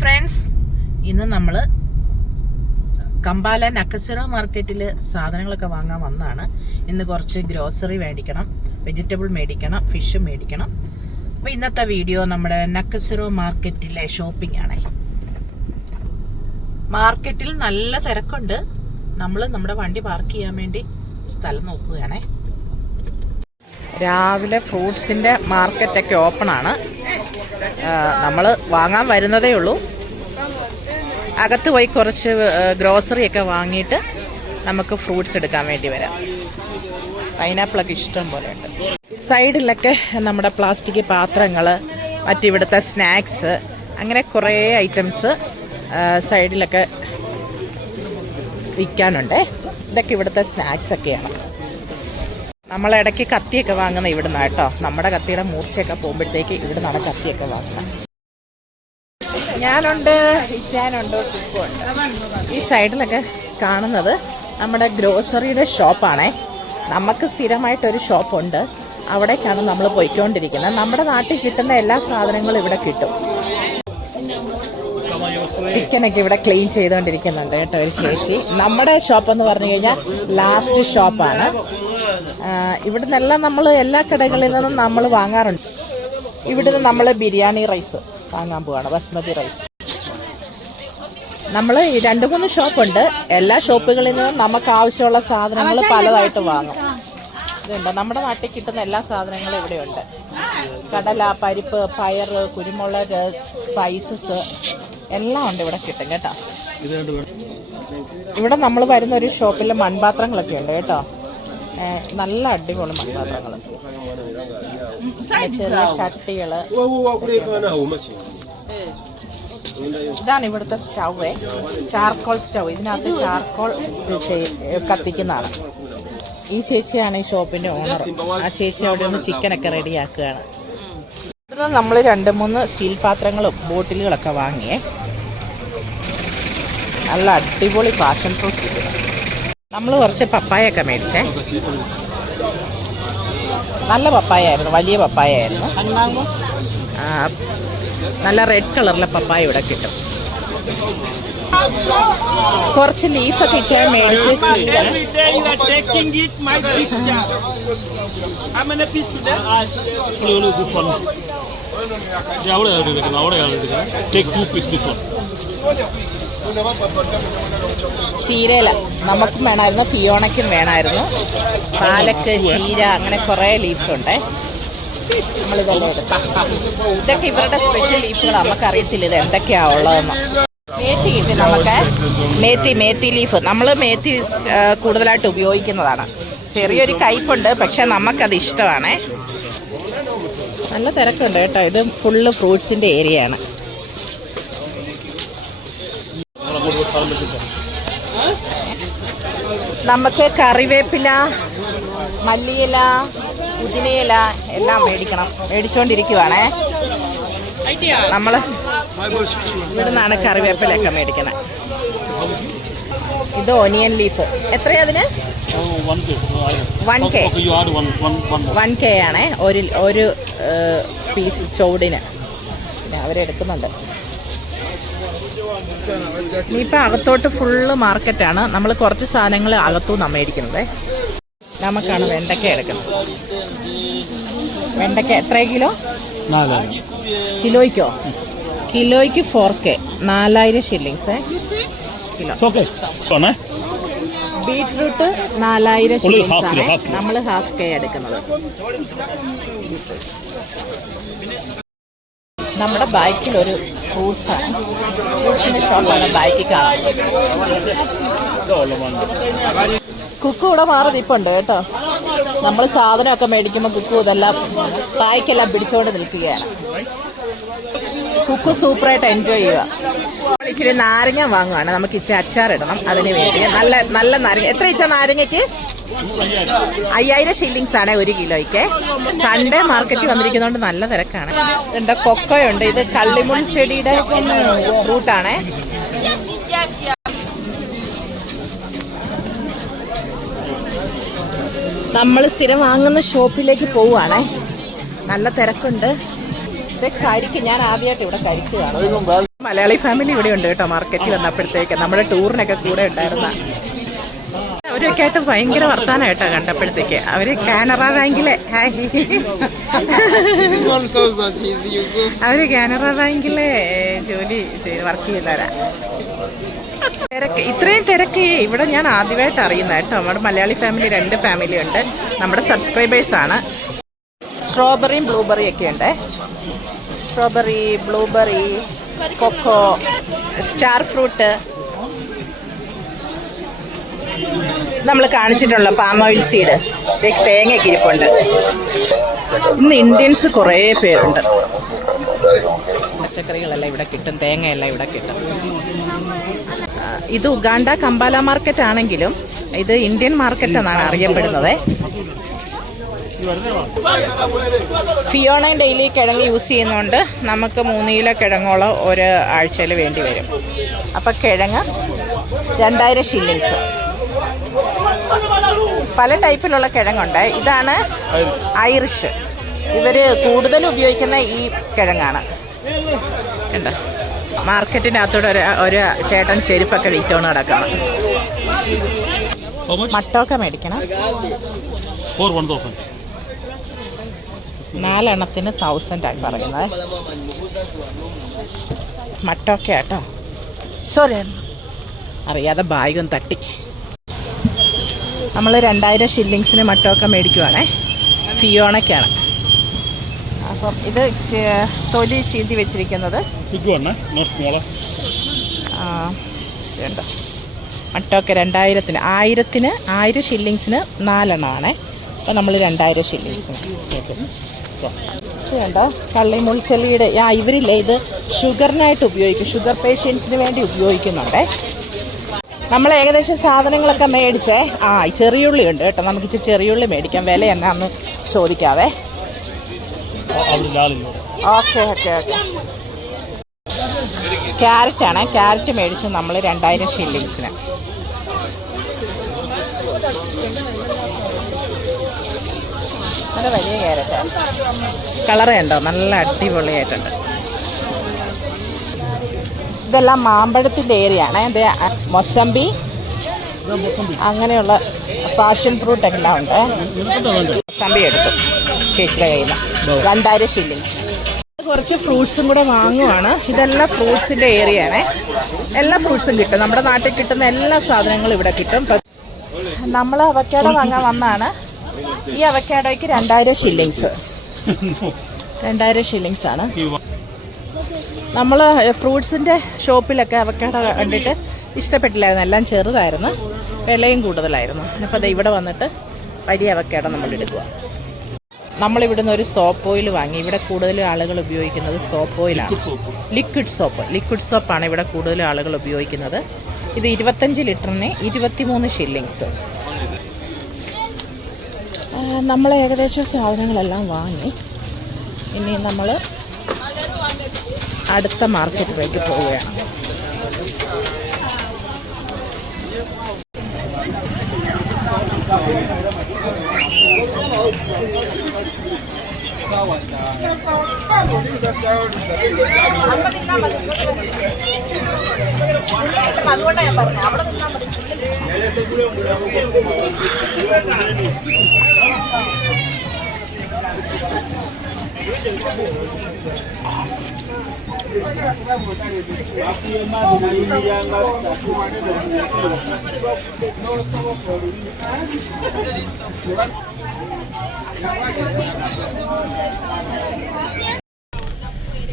Friends, ഇന്ന് നമ്മൾ Kampala നക്കസിറോ മാർക്കറ്റിൽ സാധനങ്ങളൊക്കെ വാങ്ങാൻ വന്നതാണ്. ഇന്ന് കുറച്ച് ഗ്രോസറി മേടിക്കണം, വെജിറ്റബിൾ മേടിക്കണം, ഫിഷ് മേടിക്കണം. അപ്പോൾ ഇന്നത്തെ വീഡിയോ നമ്മുടെ നക്കസിറോ മാർക്കറ്റിലെ ഷോപ്പിംഗ് ആണ്. മാർക്കറ്റിൽ നല്ല തിരക്കുണ്ട്. നമ്മൾ നമ്മുടെ വണ്ടി പാർക്ക് ചെയ്യാൻ വേണ്ടി സ്ഥലം നോക്കുകയാണേ. രാവിലെ ഫ്രൂട്ട്സിൻ്റെ മാർക്കറ്റൊക്കെ ഓപ്പണാണ്. നമ്മൾ വാങ്ങാൻ വരുന്നതേ ഉള്ളൂ. അകത്ത് പോയി കുറച്ച് ഗ്രോസറിയൊക്കെ വാങ്ങിയിട്ട് നമുക്ക് ഫ്രൂട്ട്സ് എടുക്കാൻ വേണ്ടി വരാം. പൈനാപ്പിളൊക്കെ ഇഷ്ടം പോലെ ഉണ്ട്. സൈഡിലൊക്കെ നമ്മുടെ പ്ലാസ്റ്റിക് പാത്രങ്ങൾ, മറ്റിവിടുത്തെ സ്നാക്സ്, അങ്ങനെ കുറേ ഐറ്റംസ് സൈഡിലൊക്കെ വിൽക്കാനുണ്ട്. ഇതൊക്കെ ഇവിടുത്തെ സ്നാക്സൊക്കെയാണ്. നമ്മളിടയ്ക്ക് കത്തിയൊക്കെ വാങ്ങുന്ന ഇവിടുന്ന് കേട്ടോ. നമ്മുടെ കത്തിയുടെ മൂർച്ചയൊക്കെ പോകുമ്പോഴത്തേക്ക് ഇവിടുന്നാണ് കത്തിയൊക്കെ വാങ്ങുന്നത്. ഞാനുണ്ട്, ഇച്ചാനുണ്ട്, കുക്കുണ്ട്. ഈ സൈഡിലൊക്കെ കാണുന്നത് നമ്മുടെ ഗ്രോസറിയുടെ ഷോപ്പാണേ. നമുക്ക് സ്ഥിരമായിട്ടൊരു ഷോപ്പുണ്ട്, അവിടേക്കാണ് നമ്മൾ പോയിക്കൊണ്ടിരിക്കുന്നത്. നമ്മുടെ നാട്ടിൽ കിട്ടുന്ന എല്ലാ സാധനങ്ങളും ഇവിടെ കിട്ടും. ചിക്കനൊക്കെ ഇവിടെ ക്ലീൻ ചെയ്തുകൊണ്ടിരിക്കുന്നുണ്ട് കേട്ടോ ഒരു ചേച്ചി. നമ്മുടെ ഷോപ്പെന്ന് പറഞ്ഞു കഴിഞ്ഞാൽ ലാസ്റ്റ് ഷോപ്പാണ്. ഇവിടെ നിന്നെല്ലാം നമ്മൾ എല്ലാ കടകളിൽ നിന്നും നമ്മൾ വാങ്ങാറുണ്ട്. ഇവിടുന്ന് നമ്മൾ ബിരിയാണി റൈസ് വാങ്ങാൻ പോവാണ്, ബസ്മതി റൈസ്. നമ്മൾ 2-3 ഷോപ്പുണ്ട്. എല്ലാ ഷോപ്പുകളിൽ നിന്നും നമുക്ക് ആവശ്യമുള്ള സാധനങ്ങൾ പലതായിട്ട് വാങ്ങും. ഇതുണ്ട്, നമ്മുടെ നാട്ടിൽ കിട്ടുന്ന എല്ലാ സാധനങ്ങളും ഇവിടെയുണ്ട്. കടല, പരിപ്പ്, പയർ, കുരുമുളക്, സ്പൈസസ് എല്ലാം ഉണ്ട്, ഇവിടെ കിട്ടും കേട്ടോ. ഇവിടെ നമ്മൾ വരുന്ന ഒരു ഷോപ്പിൽ മൺപാത്രങ്ങളൊക്കെ ഉണ്ട് കേട്ടോ. നല്ല അടിപൊളി മൺപാത്രങ്ങൾ, ചെറിയ ചട്ടികൾ. ഇതാണ് ഇവിടുത്തെ സ്റ്റൗവേ, ചാർക്കോൾ സ്റ്റൗ. ഇതിനകത്ത് ചാർക്കോൾ കത്തിക്കുന്നതാണ്. ഈ ചേച്ചിയാണ് ഈ ഷോപ്പിന്റെ ഓണർ. ആ ചേച്ചി അവിടെ നിന്ന് ചിക്കനൊക്കെ റെഡിയാക്കുകയാണ്. ഇവിടുന്ന് നമ്മൾ 2-3 സ്റ്റീൽ പാത്രങ്ങളും ബോട്ടിലുകളൊക്കെ വാങ്ങിയേ. നല്ല അടിപൊളി പാഷൻ ഫ്രൂട്ട് കിട്ടും. നമ്മൾ കുറച്ച് പപ്പായൊക്കെ മേടിച്ചേ. നല്ല പപ്പായ ആയിരുന്നു, വലിയ പപ്പായ ആയിരുന്നു. നല്ല റെഡ് കളറിലെ പപ്പായ ഇവിടെ കിട്ടും. കുറച്ച് ലീഫൊക്കെ ഇച്ചാൽ മേടിച്ച് ചീരയില നമുക്കും വേണമായിരുന്നു, ഫിയോണയ്ക്കും വേണമായിരുന്നു. പാലക്ക്, ചീര, അങ്ങനെ കുറേ ലീഫ്സ് ഉണ്ട്. നമ്മളിതെല്ലാം എടുക്കാം. ഇതൊക്കെ ഇവരുടെ സ്പെഷ്യൽ ലീഫുകൾ. നമുക്കറിയത്തില്ല ഇത് എന്തൊക്കെയാണ് ഉള്ളതെന്ന്. മേത്തി കിട്ടി നമുക്ക്. മേത്തി ലീഫ് നമ്മൾ മേത്തി കൂടുതലായിട്ട് ഉപയോഗിക്കുന്നതാണ്. ചെറിയൊരു കയ്പുണ്ട്, പക്ഷെ നമുക്കത് ഇഷ്ടമാണ്. നല്ല തിരക്കുണ്ട് കേട്ടോ. ഇത് ഫുള്ള് ഫ്രൂട്ട്സിൻ്റെ ഏരിയയാണ്. നമുക്ക് കറിവേപ്പില, മല്ലിയില, പുതിനയില എല്ലാം മേടിച്ചുകൊണ്ടിരിക്കുവാണേ. നമ്മൾ ഇവിടുന്നാണ് കറിവേപ്പിലൊക്കെ മേടിക്കുന്നത്. ഇത് ഒനിയൻ ലീഫ്. എത്രയാ അതിന്? 1K ആണേ ഒരു പീസ് ചുവടിന്. അവരെടുക്കുന്നുണ്ട്. ഇനിയിപ്പോൾ അകത്തോട്ട് ഫുള്ള് മാർക്കറ്റാണ്. നമ്മൾ കുറച്ച് സാധനങ്ങൾ അകത്തുനിന്നാണ് മേടിക്കുന്നത്. നമുക്കാണ് വെണ്ടയ്ക്ക എടുക്കുന്നത്. വെണ്ടയ്ക്ക എത്ര കിലോ? 4000 കിലോയ്ക്കോ? കിലോയ്ക്ക് 4K, 4000 shillings kilo. Beetroot 4000 shillings ആണ്. നമ്മൾ 1/2K എടുക്കുന്നത്. നമ്മുടെ ബൈക്കിലൊരു ഫ്രൂട്ട്സാണ്, ഫ്രൂട്ട്സിൻ്റെ ഷോപ്പാണ് ബൈക്കിൽ കാണുന്നത്. കുക്കു ഇവിടെ മാറി നിൽപ്പുണ്ട് കേട്ടോ. നമ്മൾ സാധനമൊക്കെ മേടിക്കുമ്പോൾ കുക്കു ഇതെല്ലാം ബായ്ക്കെല്ലാം പിടിച്ചുകൊണ്ട് നിൽക്കുകയാണ്. കുക്കു സൂപ്പറായിട്ട് എൻജോയ് ചെയ്യുക. ഇച്ചിരി നാരങ്ങ വാങ്ങുകയാണ്. നമുക്ക് ഇച്ചിരി അച്ചാറിടണം, അതിന് വേണ്ടി. നല്ല നാരങ്ങ. എത്ര ഇച്ച നാരങ്ങയ്ക്ക്? 5000 ഷില്ലിങ്സ് ആണ് 1 കിലോയ്ക്ക്. സൺഡേ മാർക്കറ്റ് വന്നിരിക്കുന്നതുകൊണ്ട് നല്ല തിരക്കാണ്. ഇതുണ്ട്, കൊക്കോയുണ്ട്. ഇത് കള്ളിമുൾ ചെടിയുടെ ഫ്രൂട്ടാണ്. നമ്മൾ സ്ഥിരം വാങ്ങുന്ന ഷോപ്പിലേക്ക് പോവുകയാണേ. നല്ല തിരക്കുണ്ട്. ഇത് കരിക്ക്, ഞാൻ ആദ്യമായിട്ട് ഇവിടെ കരിക്കുകയാണ്. മലയാളി ഫാമിലി ഇവിടെ ഉണ്ട് കേട്ടോ. മാർക്കറ്റിൽ വന്നപ്പോഴത്തേക്ക് നമ്മുടെ ടൂറിനൊക്കെ കൂടെ ഉണ്ടായിരുന്ന അവരൊക്കെ ആയിട്ട് ഭയങ്കര വർത്താനമായിട്ടോ കണ്ടപ്പോഴത്തേക്ക്. അവര് കാനറ ബാങ്കിലെ ജോലി ചെയ്ത് വർക്ക് ചെയ്യുന്നവരാ. തിരക്ക്, ഇത്രയും തിരക്ക് ഇവിടെ ഞാൻ ആദ്യമായിട്ട് അറിയുന്നത് കേട്ടോ. നമ്മുടെ മലയാളി ഫാമിലി 2 ഫാമിലി ഉണ്ട്, നമ്മുടെ സബ്സ്ക്രൈബേഴ്സാണ്. സ്ട്രോബെറിയും ബ്ലൂബെറിയും ഒക്കെ ഉണ്ട്. Strawberry, blueberry, cocoa, star fruit, നമ്മൾ കാണിച്ചിട്ടുള്ള പാം ഓയിൽ സീഡ്, തേങ്ങയൊക്കെ ഇരിപ്പുണ്ട്. ഇന്ന് ഇന്ത്യൻസ് കുറേ പേരുണ്ട്. പച്ചക്കറികളെല്ലാം ഇവിടെ കിട്ടും, തേങ്ങയെല്ലാം ഇവിടെ കിട്ടും. ഇത് ഉഗാണ്ട കമ്പാല മാർക്കറ്റ് ആണെങ്കിലും ഇത് ഇന്ത്യൻ മാർക്കറ്റ് എന്നാണ് അറിയപ്പെടുന്നത്. ഫിയോണയും ഡെയിലി കിഴങ്ങ് യൂസ് ചെയ്യുന്നതുകൊണ്ട് നമുക്ക് 3 കിലോ കിഴങ്ങോളം ഒരു ആഴ്ചയിൽ വേണ്ടി വരും. അപ്പം കിഴങ്ങ് 2000 ഷില്ലിങ്സ്. പല ടൈപ്പിലുള്ള കിഴങ്ങുണ്ട്. ഇതാണ് ഐറിഷ്. ഇവർ കൂടുതൽ ഉപയോഗിക്കുന്ന ഈ കിഴങ്ങാണ്. ഉണ്ട് മാർക്കറ്റിൻ്റെ അകത്തൂടെ ഒരു ചേട്ടൻ ചെരുപ്പൊക്കെ വിറ്റോണ് കിടക്കണം. മട്ടൊക്കെ മേടിക്കണം. 4 എണ്ണത്തിന് 1000 ആയി പറയുന്നത്. മട്ടൊക്കെ ആട്ടോ. സോറി, അറിയാതെ ബാഗും തട്ടി. നമ്മൾ 2000 ഷില്ലിങ്സിന് മട്ടൊക്കെ മേടിക്കുവാണേ. ഫിയോണയ്ക്കാണ്. അപ്പം ഇത് തൊലി ചീന്തി വെച്ചിരിക്കുന്നത് വേണ്ട. മട്ടൊക്കെ 2000-ന് 1000 ഷില്ലിങ്സിന് 4 എണ്ണമാണേ. അപ്പോൾ നമ്മൾ 2000 ഷില്ലിങ്സിന് ഇത് വേണ്ട. കള്ളി മുൾച്ചെല്ലിയുടെ ഇവരില്ലേ, ഇത് ഷുഗറിനായിട്ട് ഉപയോഗിക്കും. ഷുഗർ പേഷ്യൻസിന് വേണ്ടി ഉപയോഗിക്കുന്നുണ്ടേ. നമ്മൾ ഏകദേശം സാധനങ്ങളൊക്കെ മേടിച്ചേ. ചെറിയുള്ളി ഉണ്ട് കേട്ടോ. നമുക്ക് ഇച്ചിരി ചെറിയുള്ളി മേടിക്കാം. വില എന്നാന്ന് ചോദിക്കാവേ. Okay okay okay. ക്യാരറ്റാണ്. ക്യാരറ്റ് മേടിച്ചു നമ്മൾ 2000 ഷില്ലിങ്സിന്. നല്ല വലിയ ക്യാരറ്റാണ്. കളറ് കണ്ടോ, നല്ല അടിപൊളിയായിട്ടുണ്ട്. ഇതെല്ലാം മാമ്പഴത്തിൻ്റെ ഏരിയ ആണ്. ഇത് മൊസമ്പി അങ്ങനെയുള്ള ഫാഷൻ ഫ്രൂട്ട് എല്ലാം ഉണ്ട്. മൊസമ്പി എടുത്തു ചേച്ചിയുടെ കയ്യിൽ 2000 ഷില്ലിങ്സ്. കുറച്ച് ഫ്രൂട്ട്സും കൂടെ വാങ്ങുവാണ്. ഇതെല്ലാം ഫ്രൂട്ട്സിൻ്റെ ഏരിയ ആണ്. എല്ലാ ഫ്രൂട്ട്സും കിട്ടും. നമ്മുടെ നാട്ടിൽ കിട്ടുന്ന എല്ലാ സാധനങ്ങളും ഇവിടെ കിട്ടും. നമ്മൾ അവക്കാഡോ വാങ്ങാൻ വന്നാണ്. ഈ അവക്കാഡോയ്ക്ക് 2000 ഷില്ലിങ്സ്. 2000 ഷില്ലിങ്സ് ആണ്. നമ്മൾ ഫ്രൂട്ട്സിൻ്റെ ഷോപ്പിലൊക്കെ അവക്കാഡോ കണ്ടിട്ട് ഇഷ്ടപ്പെട്ടില്ലായിരുന്നു. എല്ലാം ചെറുതായിരുന്നു, വിലയും കൂടുതലായിരുന്നു. അപ്പോൾ അത് ഇവിടെ വന്നിട്ട് വലിയ അവക്കാഡോ നമ്മൾ എടുക്കുക. നമ്മളിവിടുന്ന് ഒരു സോപ്പ് ഓയിൽ വാങ്ങി. ഇവിടെ കൂടുതൽ ആളുകൾ ഉപയോഗിക്കുന്നത് സോപ്പ് ഓയിലാണ്. ലിക്വിഡ് സോപ്പാണ് ഇവിടെ കൂടുതൽ ആളുകൾ ഉപയോഗിക്കുന്നത്. ഇത് 25 ലിറ്ററിന് 23 ഷില്ലിങ്സ്. നമ്മൾ ഏകദേശം സാധനങ്ങളെല്ലാം വാങ്ങി. ഇനി നമ്മൾ അടുത്ത മാർക്കറ്റിലേക്ക് പോവുകയാണ്. അതുകൊണ്ടാണ് ഞാൻ പറഞ്ഞത് അവിടെ നിന്നാൽ മതി.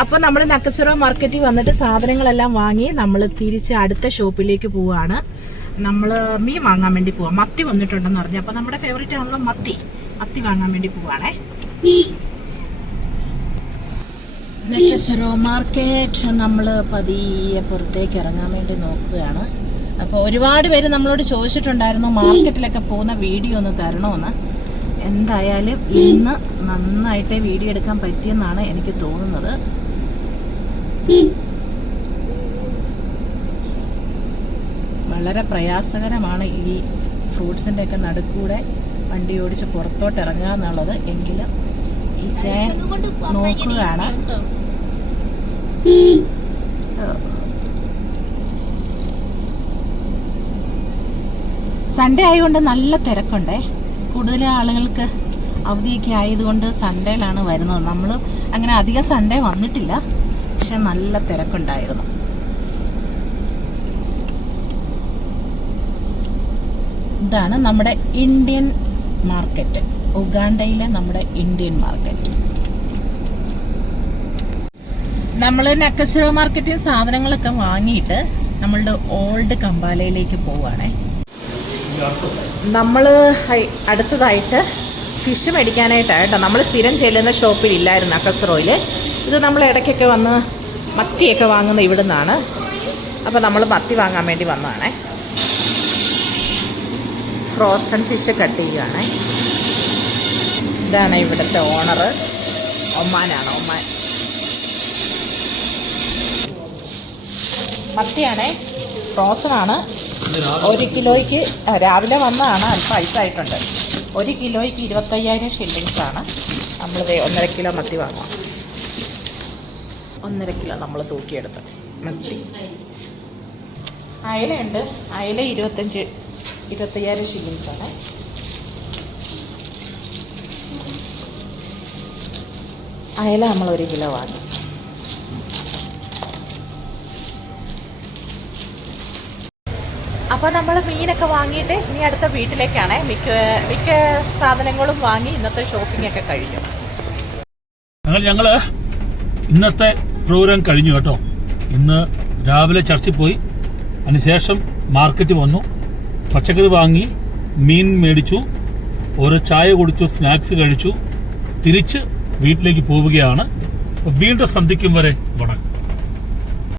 അപ്പോൾ നമ്മൾ നക്കസറോ മാർക്കറ്റിൽ വന്നിട്ട് സാധനങ്ങളെല്ലാം വാങ്ങി നമ്മൾ തിരിച്ച് അടുത്ത ഷോപ്പിലേക്ക് പോവുകയാണ്. നമ്മൾ മീൻ വാങ്ങാൻ വേണ്ടി പോവാം. മത്തി വന്നിട്ടുണ്ടെന്ന് പറഞ്ഞു. അപ്പോൾ നമ്മുടെ ഫേവറേറ്റ് ആണല്ലോ മത്തി വാങ്ങാൻ വേണ്ടി പോവാണേ. നക്കസറോ മാർക്കറ്റ് നമ്മൾ പതിയെ പുറത്തേക്ക് ഇറങ്ങാൻ വേണ്ടി നോക്കുകയാണ്. അപ്പോൾ ഒരുപാട് പേര് നമ്മളോട് ചോദിച്ചിട്ടുണ്ടായിരുന്നു മാർക്കറ്റിലൊക്കെ പോകുന്ന വീഡിയോ ഒന്ന് തരണമെന്ന്. എന്തായാലും ഇന്ന് നന്നായിട്ട് വീഡിയോ എടുക്കാൻ പറ്റിയെന്നാണ് എനിക്ക് തോന്നുന്നത്. വളരെ പ്രയാസകരമാണ് ഈ ഫ്രൂട്ട്സിൻ്റെ ഒക്കെ നടുക്കൂടെ വണ്ടി ഓടിച്ച് പുറത്തോട്ട് ഇറങ്ങുക എന്നുള്ളത്. എങ്കിലും ഈ ചേൻ നോക്കുകയാണ്. സൺഡേ ആയതുകൊണ്ട് നല്ല തിരക്കുണ്ടേ. കൂടുതൽ ആളുകൾക്ക് അവധിയൊക്കെ ആയതുകൊണ്ട് സൺഡേയിലാണ് വരുന്നത്. നമ്മൾ അങ്ങനെ അധികം സൺഡേ വന്നിട്ടില്ല, പക്ഷെ നല്ല തിരക്കുണ്ടായിരുന്നു. ഇതാണ് നമ്മുടെ ഇന്ത്യൻ മാർക്കറ്റ്, ഉഗാണ്ടയിലെ നമ്മുടെ ഇന്ത്യൻ മാർക്കറ്റ്. നമ്മൾ നക്കശ്ര മാർക്കറ്റിൽ സാധനങ്ങളൊക്കെ വാങ്ങിയിട്ട് നമ്മളുടെ ഓൾഡ് കമ്പാലയിലേക്ക് പോവുകയാണേ. നമ്മൾ അടുത്തതായിട്ട് ഫിഷ് മേടിക്കാനായിട്ടാണ് കേട്ടോ. നമ്മൾ സ്ഥിരം ചെല്ലുന്ന ഷോപ്പിലില്ലായിരുന്നു നക്കശ്രോയിൽ. ഇത് നമ്മൾ ഇടയ്ക്കൊക്കെ വന്ന് മത്തിയൊക്കെ വാങ്ങുന്ന ഇവിടെ നിന്നാണ്. അപ്പോൾ നമ്മൾ മത്തി വാങ്ങാൻ വേണ്ടി വന്നതാണേ. ഫ്രോസൺ ഫിഷ് കട്ട് ചെയ്യുകയാണേ. ഇതാണ് ഇവിടുത്തെ ഓണർ, ഒമാനാണ്, ഒമാൻ. മത്തിയാണേ, ഫ്രോസണാണ്. 1 കിലോയ്ക്ക് രാവിലെ വന്നതാണ്, അല്പം ഐസായിട്ടുണ്ട്. 1 കിലോയ്ക്ക് 25,000 ഷില്ലിങ്സാണ്. നമ്മളിത് 1.5 കിലോ മത്തി വാങ്ങാം. 1.5 കിലോ നമ്മൾ തൂക്കിയെടുത്ത് മത്തി. അയലയുണ്ട്, അയല 25,000 ഷില്ലിങ്സാണ്. അയല നമ്മൾ 1 കിലോ വാങ്ങി. അപ്പോൾ നമ്മൾ മീനൊക്കെ വാങ്ങിയിട്ട് ഇനി അടുത്ത വീട്ടിലേക്കാണ്. മിക്ക സാധനങ്ങളും വാങ്ങി ഇന്നത്തെ ഷോപ്പിംഗ് ഒക്കെ കഴിഞ്ഞു. ഞങ്ങള് ഇന്നത്തെ പ്രോഗ്രാം കഴിഞ്ഞു കേട്ടോ. ഇന്ന് രാവിലെ ചർച്ചിൽ പോയി, അതിനുശേഷം മാർക്കറ്റ് വന്നു, പച്ചക്കറി വാങ്ങി, മീൻ മേടിച്ചു, ഒരു ചായ കുടിച്ചു, സ്നാക്സ് കഴിച്ചു, തിരിച്ച് വീട്ടിലേക്ക് പോവുകയാണ്. വീണ്ടും സന്ധിക്കും വരെ വണക്കം.